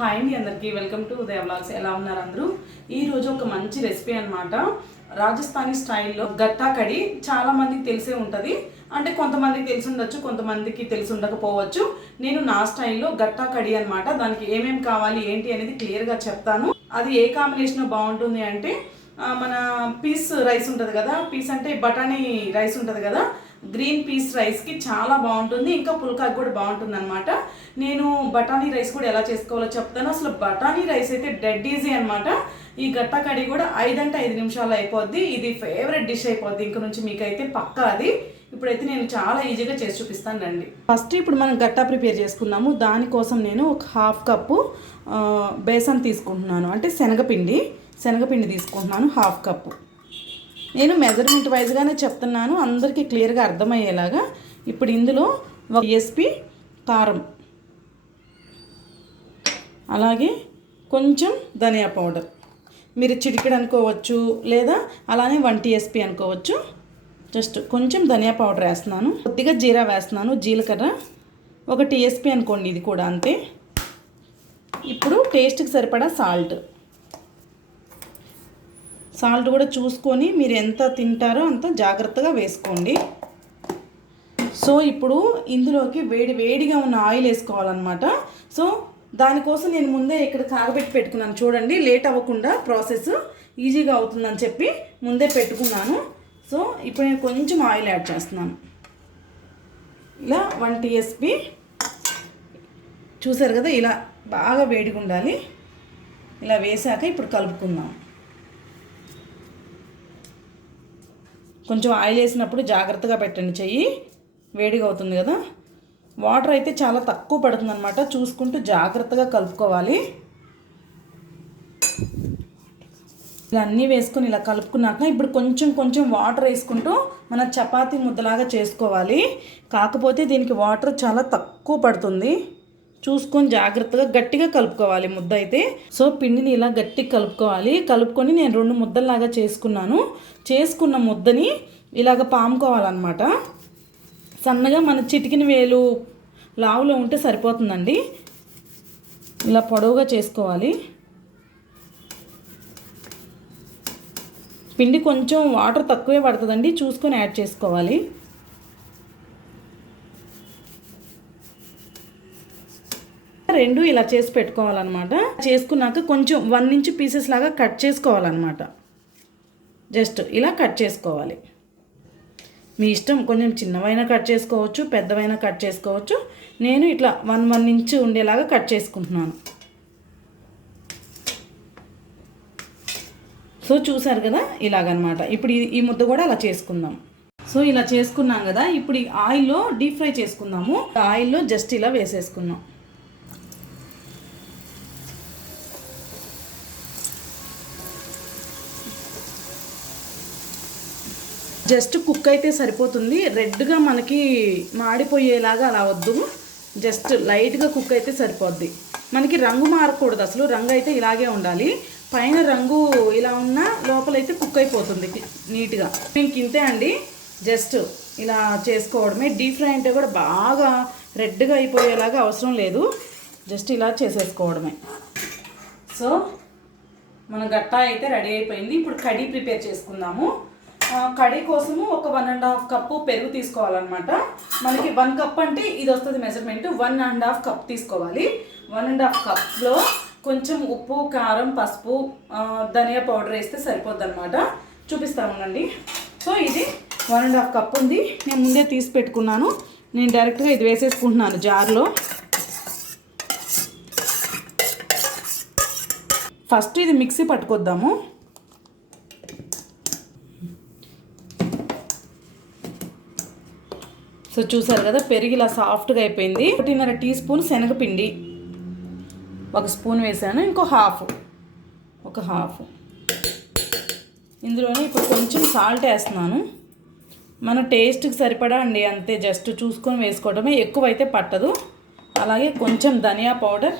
Hi అండి అందరికీ welcome to Udaya vlogs. ఎలా ఉన్నారు అందరూ? ఈరోజు ఒక మంచి రెసిపీ అనమాట. రాజస్థానీ స్టైల్లో గట్టా కడి. చాలా మందికి తెలిసే ఉంటుంది, అంటే కొంతమందికి తెలిసి ఉండొచ్చు, కొంతమందికి తెలిసి ఉండకపోవచ్చు. నేను నా స్టైల్లో గట్టా కడి అనమాట. దానికి ఏమేమి కావాలి ఏంటి అనేది క్లియర్గా చెప్తాను. అది ఏ కాంబినేషన్ బాగుంటుంది అంటే మన పీస్ రైస్ ఉంటుంది కదా, పీస్ అంటే బఠానీ రైస్ ఉంటుంది కదా, గ్రీన్ పీస్ రైస్కి చాలా బాగుంటుంది. ఇంకా పుల్కాకి కూడా బాగుంటుంది అనమాట. నేను బఠానీ రైస్ కూడా ఎలా చేసుకోవాలో చెప్తాను. అసలు బఠానీ రైస్ అయితే డెడ్ ఈజీ అనమాట. ఈ గట్టా కడి కూడా 5 అంటే 5 నిమిషాలు అయిపోద్ది. ఇది ఫేవరెట్ డిష్ అయిపోద్ది ఇంక నుంచి మీకైతే పక్కా. అది ఇప్పుడైతే నేను చాలా ఈజీగా చేసి చూపిస్తాను రండి. ఫస్ట్ ఇప్పుడు మనం గట్టా ప్రిపేర్ చేసుకున్నాము. దానికోసం నేను ఒక హాఫ్ కప్పు బేసన్ తీసుకుంటున్నాను, అంటే శనగపిండి తీసుకుంటున్నాను హాఫ్ కప్పు. నేను మెజర్మెంట్ వైజ్గానే చెప్తున్నాను, అందరికీ క్లియర్గా అర్థమయ్యేలాగా. ఇప్పుడు ఇందులో ఒక ఎస్పీ కారం, అలాగే కొంచెం ధనియా పౌడర్, మీరు చిటికెడు అనుకోవచ్చు, లేదా అలానే 1 TSP అనుకోవచ్చు. జస్ట్ కొంచెం ధనియా పౌడర్ వేస్తున్నాను, కొద్దిగా జీరా వేస్తున్నాను, జీలకర్ర 1 TSP అనుకోండి, ఇది కూడా అంతే. ఇప్పుడు టేస్ట్కి సరిపడా సాల్ట్ కూడా చూసుకొని మీరు ఎంత తింటారో అంత జాగ్రత్తగా వేసుకోండి. సో ఇప్పుడు ఇందులోకి వేడిగా ఉన్న ఆయిల్ వేసుకోవాలన్నమాట. సో దానికోసం నేను ముందే ఇక్కడ కాగబెట్టి పెట్టుకున్నాను. చూడండి, లేట్ అవ్వకుండా ప్రాసెస్ ఈజీగా అవుతుందని చెప్పి ముందే పెట్టుకున్నాను. సో ఇప్పుడు నేను కొంచెం ఆయిల్ యాడ్ చేస్తున్నాను. ఇలా 1 TSP చూసారు కదా, ఇలా బాగా వేడిగా ఉండాలి. ఇలా వేసాక ఇప్పుడు కలుపుకుందాం. కొంచెం ఆయిల్ వేసినప్పుడు జాగ్రత్తగా పెట్టండి, చెయ్యి వేడిగా అవుతుంది కదా. వాటర్ అయితే చాలా తక్కువ పడుతుంది అనమాట, చూసుకుంటూ జాగ్రత్తగా కలుపుకోవాలి. ఇలా అన్నీ వేసుకొని ఇలా కలుపుకున్నాక ఇప్పుడు కొంచెం వాటర్ వేసుకుంటూ మన చపాతీ ముద్దలాగా చేసుకోవాలి. కాకపోతే దీనికి వాటర్ చాలా తక్కువ పడుతుంది, చూసుకొని జాగ్రత్తగా గట్టిగా కలుపుకోవాలి ముద్ద అయితే. సో పిండిని ఇలా గట్టిగా కలుపుకొని నేను 2 ముద్దల్లాగా చేసుకున్న ముద్దని ఇలాగ పాముకోవాలన్నమాట. సన్నగా మన చిటికిన వేలు లావులో ఉంటే సరిపోతుందండి. ఇలా పొడవుగా చేసుకోవాలి. పిండి కొంచెం వాటర్ తక్కువే పడుతుందండి, చూసుకొని యాడ్ చేసుకోవాలి. రెండు ఇలా చేసి పెట్టుకోవాలన్నమాట. చేసుకున్నాక కొంచెం 1 ఇంచ్ పీసెస్ లాగా కట్ చేసుకోవాలన్నమాట. జస్ట్ ఇలా కట్ చేసుకోవాలి. మీ ఇష్టం, కొంచెం చిన్నవైనా కట్ చేసుకోవచ్చు, పెద్దవైనా కట్ చేసుకోవచ్చు. నేను ఇట్లా 1 ఇంచ్ ఉండేలాగా కట్ చేసుకుంటున్నాను. సో చూసారు కదా, ఇలాగనమాట. ఇప్పుడు ఈ ముద్ద కూడా అలా చేసుకుందాం. సో ఇలా చేసుకున్నాం కదా, ఇప్పుడు ఈ ఆయిల్లో డీప్ ఫ్రై చేసుకుందాము. ఆయిల్లో జస్ట్ ఇలా వేసేసుకున్నాం. జస్ట్ కుక్ అయితే సరిపోతుంది, రెడ్గా మనకి మాడిపోయేలాగా అలా వద్దు, జస్ట్ లైట్గా కుక్ అయితే సరిపోద్ది. మనకి రంగు మారకూడదు, అసలు రంగు అయితే ఇలాగే ఉండాలి. పైన రంగు ఇలా ఉన్నా లోపలైతే కుక్ అయిపోతుంది నీట్గా. ఇంక ఇంతే అండి, జస్ట్ ఇలా చేసుకోవడమే. డీప్ ఫ్రై అంటే కూడా బాగా రెడ్గా అయిపోయేలాగా అవసరం లేదు, జస్ట్ ఇలా చేసేసుకోవడమే. సో మన గట్టా అయితే రెడీ అయిపోయింది. ఇప్పుడు కడీ ప్రిపేర్ చేసుకుందాము. కడీ కోసము ఒక 1.5 కప్పు పెరుగు తీసుకోవాలన్నమాట. మనకి 1 కప్ అంటే ఇది వస్తుంది మెజర్మెంట్, 1.5 కప్ తీసుకోవాలి. 1.5 కప్లో కొంచెం ఉప్పు, కారం, పసుపు, ధనియా పౌడర్ వేస్తే సరిపోద్ది అనమాట. చూపిస్తాను ఉండండి. సో ఇది 1.5 కప్ ఉంది, నేను ముందే తీసి పెట్టుకున్నాను. నేను డైరెక్ట్గా ఇది వేసేసుకుంటున్నాను జార్లో. ఫస్ట్ ఇది మిక్సీ పట్టుకొద్దాము. సో చూసారు కదా, పెరుగు ఇలా సాఫ్ట్గా అయిపోయింది. 1.5 టీ స్పూన్ శనగపిండి 1 స్పూన్ వేసాను, ఇంకో హాఫ్. ఇందులోనే ఇప్పుడు కొంచెం సాల్ట్ వేస్తున్నాను. మన టేస్ట్కి సరిపడా అండి, అంతే. జస్ట్ చూసుకొని వేసుకోవడమే, ఎక్కువైతే పట్టదు. అలాగే కొంచెం ధనియా పౌడర్,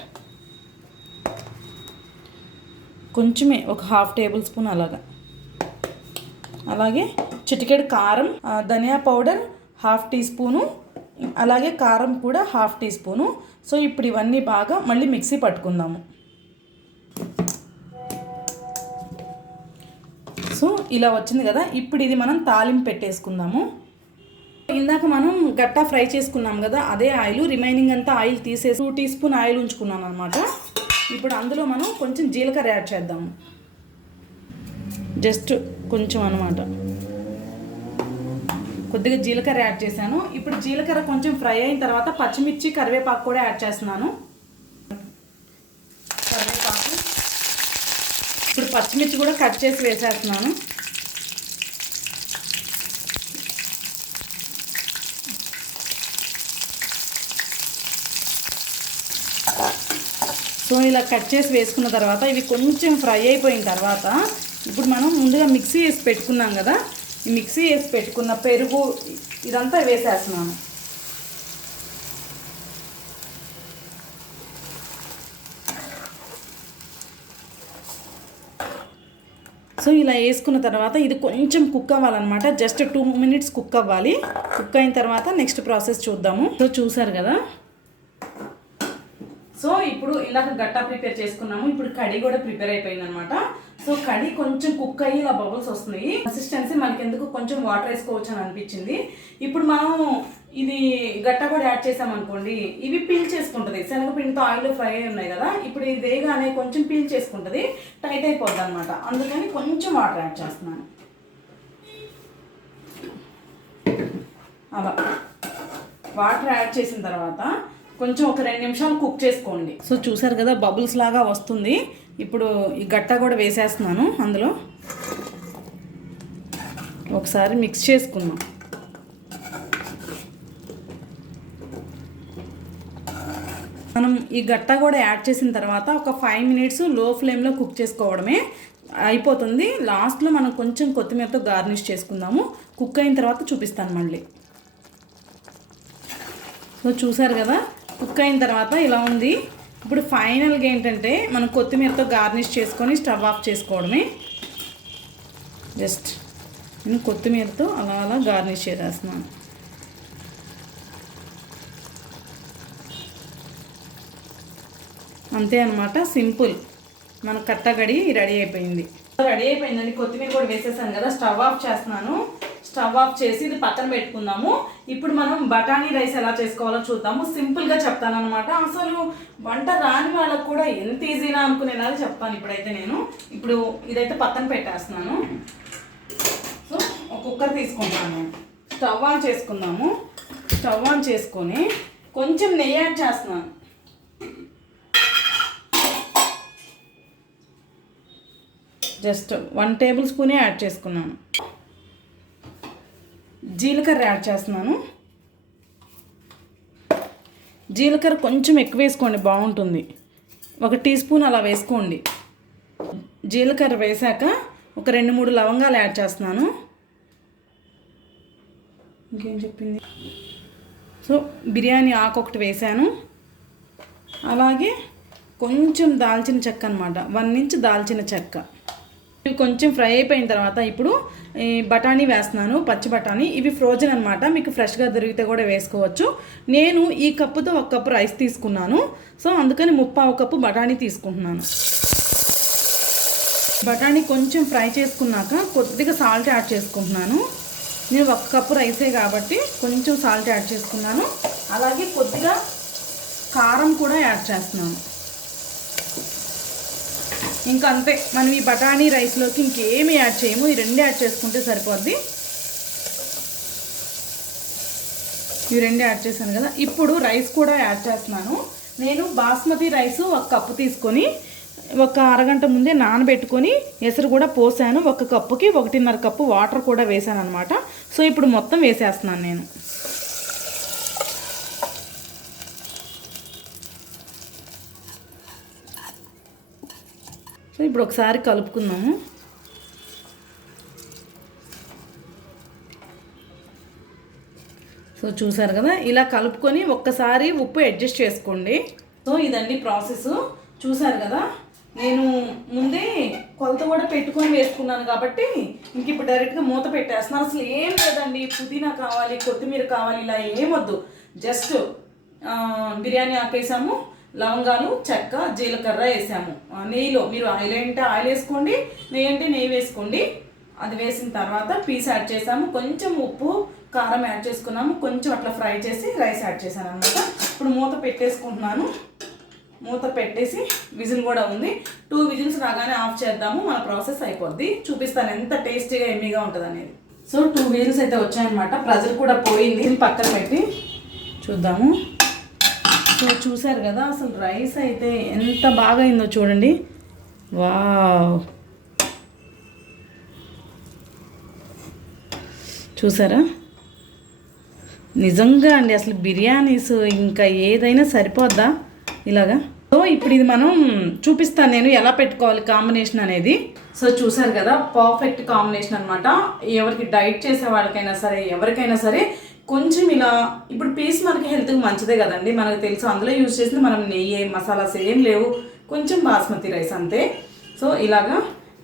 కొంచెమే, ఒక 1/2 టేబుల్ స్పూన్ అలాగే చిటికెడు కారం, ధనియా పౌడర్ 1/2 టీ స్పూను, అలాగే కారం కూడా 1/2 టీ స్పూను. సో ఇప్పుడు ఇవన్నీ బాగా మళ్ళీ మిక్సీ పట్టుకుందాము. సో ఇలా వచ్చింది కదా, ఇప్పుడు ఇది మనం తాలింపు పెట్టేసుకుందాము. ఇందాక మనం గట్టా ఫ్రై చేసుకున్నాం కదా, అదే ఆయిల్, రిమైనింగ్ అంతా ఆయిల్ తీసేసి 2 టీ స్పూన్ ఆయిల్ ఉంచుకున్నాను అనమాట. ఇప్పుడు అందులో మనం కొంచెం జీలకర్ర యాడ్ చేద్దాము, జస్ట్ కొంచెం అనమాట. కొద్దిగా జీలకర్ర యాడ్ చేశాను. ఇప్పుడు జీలకర్ర కొంచెం ఫ్రై అయిన తర్వాత పచ్చిమిర్చి, కరివేపాకు కూడా యాడ్ చేస్తున్నాను. కరివేపాకు, ఇప్పుడు పచ్చిమిర్చి కూడా కట్ చేసి వేసేస్తున్నాను. సో ఇలా కట్ చేసి వేసుకున్న తర్వాత ఇవి కొంచెం ఫ్రై అయిపోయిన తర్వాత ఇప్పుడు మనం ముందుగా మిక్సీ వేసి పెట్టుకున్నాం కదా, ఈ మిక్సీ వేసి పెట్టుకున్న పెరుగు ఇదంతా వేసేస్తున్నాను. సో ఇలా వేసుకున్న తర్వాత ఇది కొంచెం కుక్ అవ్వాలన్నమాట. జస్ట్ 2 మినిట్స్ కుక్ అవ్వాలి. కుక్ అయిన తర్వాత నెక్స్ట్ ప్రాసెస్ చూద్దాము. సో చూసారు కదా, సో ఇప్పుడు ఇందాక గట్టా ప్రిపేర్ చేసుకున్నాము. ఇప్పుడు కడి కూడా ప్రిపేర్ అయిపోయింది అనమాట. సో కడి కొంచెం కుక్ అయ్యి ఇలా బబుల్స్ వస్తున్నాయి. కన్సిస్టెన్సీ మనకి ఎందుకు కొంచెం వాటర్ వేసుకోవచ్చు అని అనిపించింది. ఇప్పుడు మనం ఇది గట్టా కూడా యాడ్ చేసామనుకోండి, ఇవి పీల్ చేసుకుంటుంది. శనగపిండితో ఆయిల్ ఫ్రై అయి ఉన్నాయి కదా, ఇప్పుడు ఇది వేగానే కొంచెం పీల్ చేసుకుంటుంది, టైట్ అయిపోద్ది అనమాట. అందుకని కొంచెం వాటర్ యాడ్ చేస్తున్నాను. అలా వాటర్ యాడ్ చేసిన తర్వాత కొంచెం ఒక 2 నిమిషాలు కుక్ చేసుకోండి. సో చూసారు కదా, బబుల్స్ లాగా వస్తుంది. ఇప్పుడు ఈ గట్టా కూడా వేసేస్తున్నాను అందులో. ఒకసారి మిక్స్ చేసుకుందాం. మనం ఈ గట్టా కూడా యాడ్ చేసిన తర్వాత ఒక 5 మినిట్స్ లో ఫ్లేమ్లో కుక్ చేసుకోవడమే అయిపోతుంది. లాస్ట్లో మనం కొంచెం కొత్తిమీరతో గార్నిష్ చేసుకుందాము. కుక్ అయిన తర్వాత చూపిస్తాను మళ్ళీ. సో చూసారు కదా, కుక్ అయిన తర్వాత ఇలా ఉంది. ఇప్పుడు ఫైనల్గా ఏంటంటే మనం కొత్తిమీరతో గార్నిష్ చేసుకొని స్టవ్ ఆఫ్ చేసుకోవడమే. జస్ట్ నేను కొత్తిమీరతో అలా అలా గార్నిష్ చేసేస్తున్నాను. అంతే అనమాట, సింపుల్. మన కట్టగడి రెడీ అయిపోయింది. రెడీ అయిపోయిందండి. కొత్తిమీర కూడా వేసేసాను కదా, స్టవ్ ఆఫ్ చేస్తున్నాను. స్టవ్ ఆఫ్ చేసి ఇది పక్కన పెట్టుకుందాము. ఇప్పుడు మనం బఠానీ రైస్ ఎలా చేసుకోవాలో చూద్దాము. సింపుల్గా చెప్తాను అనమాట. అసలు వంట రాని వాళ్ళకు కూడా ఎంత ఈజీనా అనుకునేలాగా చెప్తాను. ఇప్పుడైతే నేను ఇదైతే పక్కన పెట్టేస్తున్నాను. సో ఒక కుక్కర్ తీసుకుంటాను. స్టవ్ ఆన్ చేసుకుందాము. స్టవ్ ఆన్ చేసుకొని కొంచెం నెయ్యి యాడ్ చేస్తున్నాను. జస్ట్ 1 టేబుల్ స్పూనే యాడ్ చేసుకున్నాను. జీలకర్ర యాడ్ చేస్తున్నాను. జీలకర్ర కొంచెం ఎక్కువ వేసుకోండి, బాగుంటుంది. 1 టీ స్పూన్ అలా వేసుకోండి. జీలకర్ర వేసాక ఒక 2-3 లవంగాలు యాడ్ చేస్తున్నాను. ఇంకేం చెప్పింది. సో బిర్యానీ ఆకు ఒకటి వేసాను. అలాగే కొంచెం దాల్చిన చెక్క అనమాట, 1 ఇంచ్ దాల్చిన చెక్క. ఇవి కొంచెం ఫ్రై అయిపోయిన తర్వాత ఇప్పుడు ఈ బఠానీ వేస్తున్నాను. పచ్చి బఠానీ, ఇవి ఫ్రోజన్ అనమాట. మీకు ఫ్రెష్గా దొరికితే కూడా వేసుకోవచ్చు. నేను ఈ కప్పుతో 1 కప్పు రైస్ తీసుకున్నాను. సో అందుకని 3/4 కప్పు బఠానీ తీసుకుంటున్నాను. బఠానీ కొంచెం ఫ్రై చేసుకున్నాక కొద్దిగా సాల్ట్ యాడ్ చేసుకుంటున్నాను. నేను 1 కప్పు రైసే కాబట్టి కొంచెం సాల్ట్ యాడ్ చేసుకున్నాను. అలాగే కొద్దిగా కారం కూడా యాడ్ చేస్తున్నాను. ఇంకా అంతే, మనం ఈ బఠానీ రైస్లోకి ఇంకేమి యాడ్ చేయము. ఈ 2 యాడ్ చేసుకుంటే సరిపోద్ది. ఈ 2 యాడ్ చేశాను కదా, ఇప్పుడు రైస్ కూడా యాడ్ చేస్తున్నాను. నేను బాస్మతి రైస్ 1 కప్పు తీసుకొని ఒక అరగంట ముందే నానబెట్టుకొని ఎసరు కూడా పోసాను. 1 కప్పుకి 1.5 కప్పు వాటర్ కూడా వేసాను అనమాట. సో ఇప్పుడు మొత్తం వేసేస్తున్నాను నేను. సో ఇప్పుడు ఒకసారి కలుపుకుందాము. సో చూసారు కదా, ఇలా కలుపుకొని ఒక్కసారి ఉప్పు అడ్జస్ట్ చేసుకోండి. సో ఇదండి ప్రాసెస్. చూసారు కదా, నేను ముందే కొలత కూడా పెట్టుకొని వేసుకున్నాను కాబట్టి ఇంక ఇప్పుడు డైరెక్ట్గా మూత పెట్టేస్తున్నాను. అసలు ఏం లేదండి, పుదీనా కావాలి, కొత్తిమీర కావాలి, ఇలా ఏమొద్దు. జస్ట్ బిర్యానీ ఆకు వేసాము, లవంగాలు, చెక్క, జీలకర్ర వేసాము. నెయ్యిలో మీరు ఆయిల్ అంటే ఆయిల్ వేసుకోండి, నెయ్యి అంటే నెయ్యి వేసుకోండి. అది వేసిన తర్వాత పీస్ యాడ్ చేసాము, కొంచెం ఉప్పు కారం యాడ్ చేసుకున్నాము, కొంచెం అట్లా ఫ్రై చేసి రైస్ యాడ్ చేశాను అనమాట. ఇప్పుడు మూత పెట్టేసుకుంటున్నాను. మూత పెట్టేసి విజిల్ కూడా ఉంది, 2 విజిల్స్ రాగానే ఆఫ్ చేద్దాము, మన ప్రాసెస్ అయిపోద్ది. చూపిస్తాను ఎంత టేస్టీగా ఎమ్మీగా ఉంటుంది అనేది. సో 2 విజిల్స్ అయితే వచ్చాయన్నమాట, ప్రెజర్ కూడా పోయింది. పక్కన పెట్టి చూద్దాము. సో చూసారు కదా అసలు రైస్ అయితే ఎంత బాగా అయిందో చూడండి. వావ్, చూసారా నిజంగా అండి అసలు బిర్యానీస్ ఇంకా ఏదైనా సరిపోద్దా ఇలాగా. సో ఇప్పుడు ఇది మనం చూపిస్తాను నేను ఎలా పెట్టుకోవాలి కాంబినేషన్ అనేది. సో చూసారు కదా పర్ఫెక్ట్ కాంబినేషన్ అనమాట. ఎవరికి డైట్ చేసే వాళ్ళకైనా సరే ఎవరికైనా సరే కొంచెం ఇలా, ఇప్పుడు పీస్ మనకి హెల్త్కి మంచిదే కదండి, మనకు తెలుసు. అందులో యూజ్ చేసింది మనం నెయ్యి మసాలాస్ ఏం లేవు, కొంచెం బాస్మతి రైస్ అంతే. సో ఇలాగా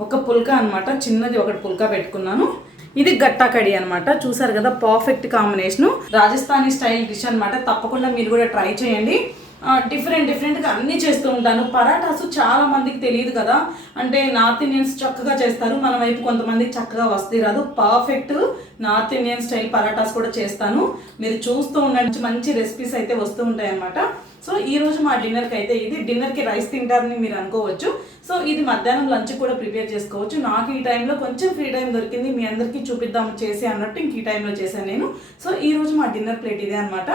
ఒక పుల్కా అనమాట, చిన్నది ఒకటి పుల్కా పెట్టుకున్నాను. ఇది గట్టా కడి అనమాట. చూసారు కదా perfect combination, Rajasthani style dish అనమాట. తప్పకుండా మీరు కూడా ట్రై చేయండి. డిఫరెంట్గా అన్నీ చేస్తూ ఉంటాను. పరాటాసు చాలా మందికి తెలియదు కదా, అంటే నార్త్ ఇండియన్స్ చక్కగా చేస్తారు, మన వైపు కొంతమందికి చక్కగా వస్తే రాదు. Perfect north Indian style parathas కూడా చేస్తాను, మీరు చూస్తూ ఉండండి. మంచి రెసిపీస్ అయితే వస్తూ ఉంటాయి అన్నమాట. సో ఈరోజు మా డిన్నర్కి అయితే ఇది. డిన్నర్కి రైస్ తింటారని మీరు అనుకోవచ్చు. సో ఇది మధ్యాహ్నం లంచ్ కూడా ప్రిపేర్ చేసుకోవచ్చు. నాకు ఈ టైంలో కొంచెం ఫ్రీ టైం దొరికింది, మీ అందరికీ చూపిద్దాం చేసి అన్నట్టు ఇంక ఈ టైంలో చేశాను నేను. సో ఈరోజు మా డిన్నర్ ప్లేట్ ఇదే అనమాట.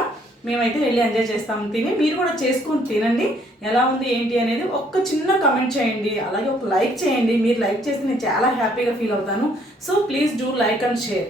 మేమైతే వెళ్ళి ఎంజాయ్ చేస్తాము తిని. మీరు కూడా చేసుకొని తినండి, ఎలా ఉంది ఏంటి అనేది ఒక్క చిన్న కమెంట్ చేయండి, అలాగే ఒక లైక్ చేయండి. మీరు లైక్ చేస్తే నేను చాలా హ్యాపీగా ఫీల్ అవుతాను. So please do like and share.